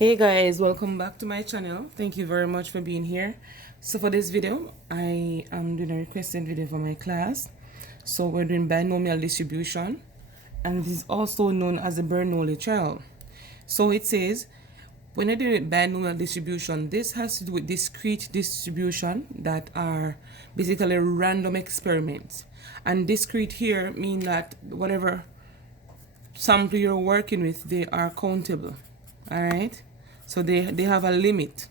Hey guys, welcome back to my channel. Thank you very much for being here. So for this video, I am doing a requested video for my class. So we're doing binomial distribution, and it is also known as the Bernoulli trial. So it says, when you're doing binomial distribution, this has to do with discrete distribution that are basically random experiments. And discrete here mean that whatever sample you're working with, they are countable. All right, so they have a limit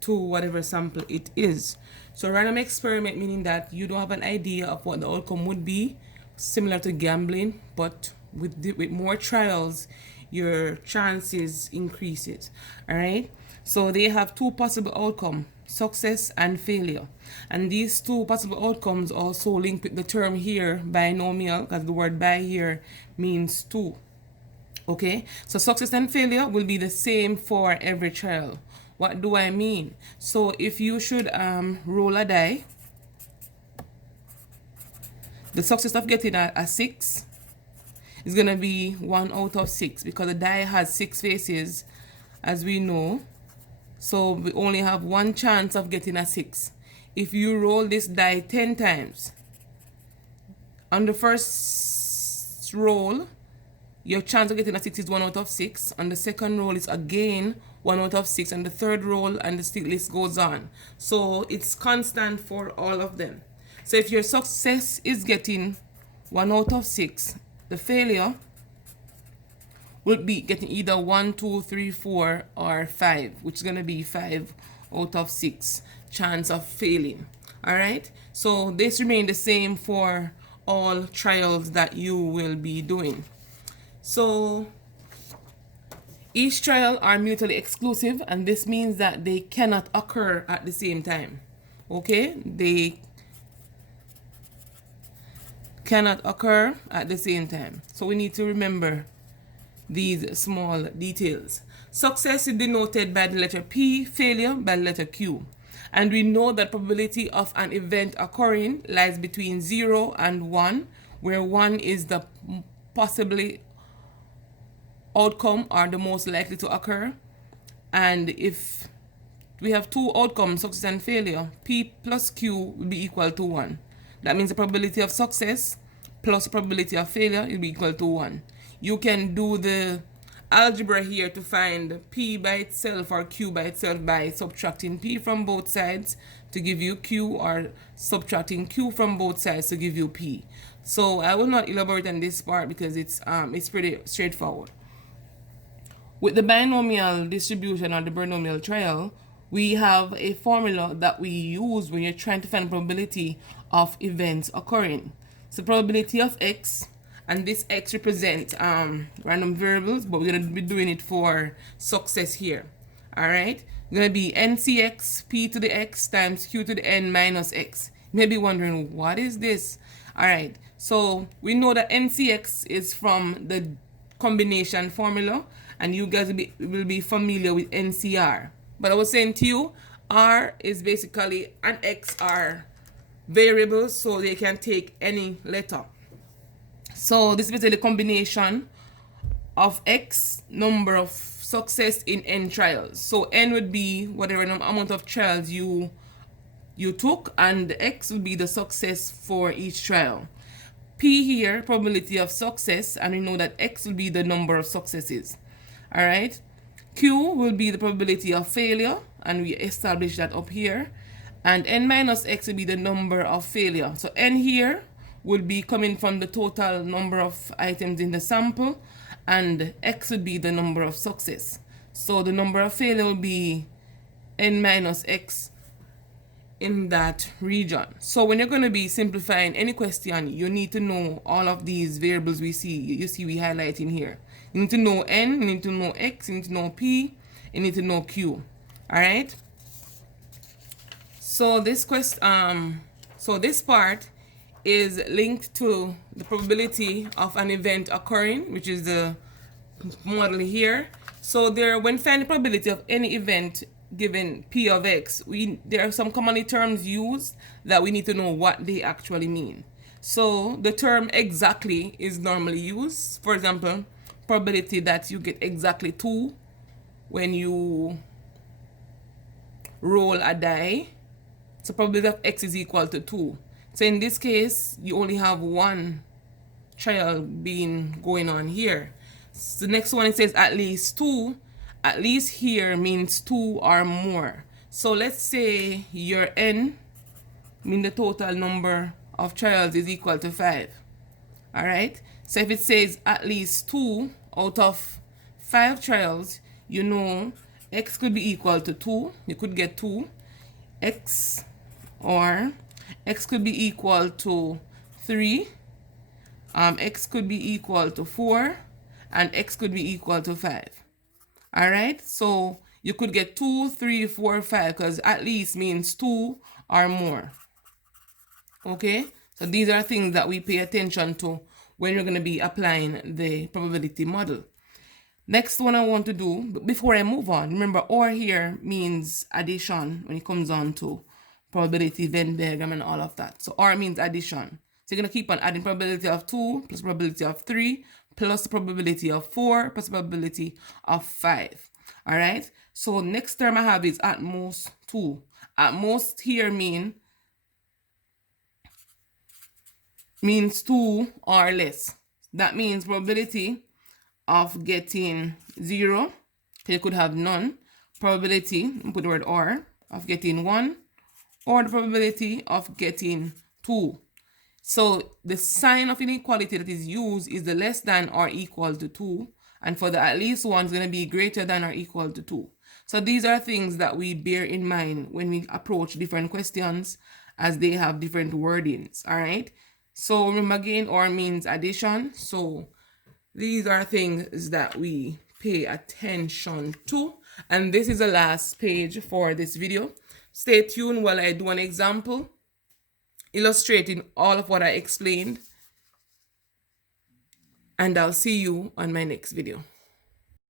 to whatever sample it is. So random experiment meaning that you don't have an idea of what the outcome would be, similar to gambling, but with more trials your chances increases. All right, so they have two possible outcomes, success and failure, and these two possible outcomes also link with the term here binomial, because the word bi here means two. Okay, so success and failure will be the same for every trial. What do I mean? So if you should roll a die, the success of getting a 6 is going to be 1 out of 6, because the die has 6 faces, as we know. So we only have one chance of getting a 6. If you roll this die 10 times, on the first roll, your chance of getting a 6 is 1 out of 6. On the second roll is again 1 out of 6. And the third roll, and the list goes on. So it's constant for all of them. So if your success is getting 1 out of 6, the failure will be getting either 1, 2, 3, 4, or 5, which is going to be 5 out of 6 chance of failing. Alright, so this remains the same for all trials that you will be doing. So each trial are mutually exclusive, and this means that they cannot occur at the same time. Okay, they cannot occur at the same time. So we need to remember these small details. Success is denoted by the letter P, failure by the letter Q. And we know that probability of an event occurring lies between 0 and 1, where 1 is the possibly outcome or the most likely to occur. And if we have two outcomes, success and failure, P plus Q will be equal to 1. That means the probability of success plus the probability of failure will be equal to 1. You can do the algebra here to find P by itself or Q by itself by subtracting P from both sides to give you Q, or subtracting Q from both sides to give you P. So I will not elaborate on this part because it's pretty straightforward. With the binomial distribution or the Bernoulli trial, we have a formula that we use when you're trying to find probability of events occurring. So probability of x, and this x represents random variables, but we're going to be doing it for success here. Alright, it's going to be ncx p to the x times q to the n minus x. You may be wondering, what is this? Alright, so we know that ncx is from the combination formula, and you guys will be familiar with NCR. But I was saying to you, R is basically an XR variable, so they can take any letter. So this is basically the combination of X number of success in N trials. So N would be whatever amount of trials you took, and X would be the success for each trial. P here, probability of success, and we know that X will be the number of successes. Alright, Q will be the probability of failure, and we establish that up here. And N minus X will be the number of failure. So N here will be coming from the total number of items in the sample, and X would be the number of success. So the number of failure will be N minus X in that region. So when you're going to be simplifying any question, you need to know all of these variables we highlight in here. You need to know N, you need to know X, you need to know P, you need to know Q. Alright? So this this part is linked to the probability of an event occurring, which is the model here. So when finding probability of any event given P of X, there are some commonly terms used that we need to know what they actually mean. So the term exactly is normally used. For example, probability that you get exactly 2 when you roll a die. So probability of x is equal to 2. So in this case, you only have one trial being going on here. So the next one, it says at least 2. At least here means 2 or more. So let's say your n, mean the total number of trials, is equal to 5. Alright? So if it says at least 2 out of 5 trials, you know x could be equal to 2. You could get 2. X, or x could be equal to 3. X could be equal to 4. And x could be equal to 5. Alright? So you could get 2, 3, 4, 5, because at least means 2 or more. Okay? So these are things that we pay attention to when you're going to be applying the probability model. Next one I want to do, before I move on, remember OR here means addition when it comes on to probability, Venn diagram, and all of that. So OR means addition. So you're going to keep on adding probability of 2 plus probability of 3 plus probability of 4 plus probability of 5. All right? So next term I have is at most 2. At most here means 2 or less. That means probability of getting 0, you could have none. Probability, put the word or, of getting 1, or the probability of getting 2. So the sign of inequality that is used is the less than or equal to 2, and for the at least one is going to be greater than or equal to 2. So these are things that we bear in mind when we approach different questions, as they have different wordings. All right. So remember again, or means addition. So these are things that we pay attention to. And this is the last page for this video. Stay tuned while I do an example illustrating all of what I explained. And I'll see you on my next video.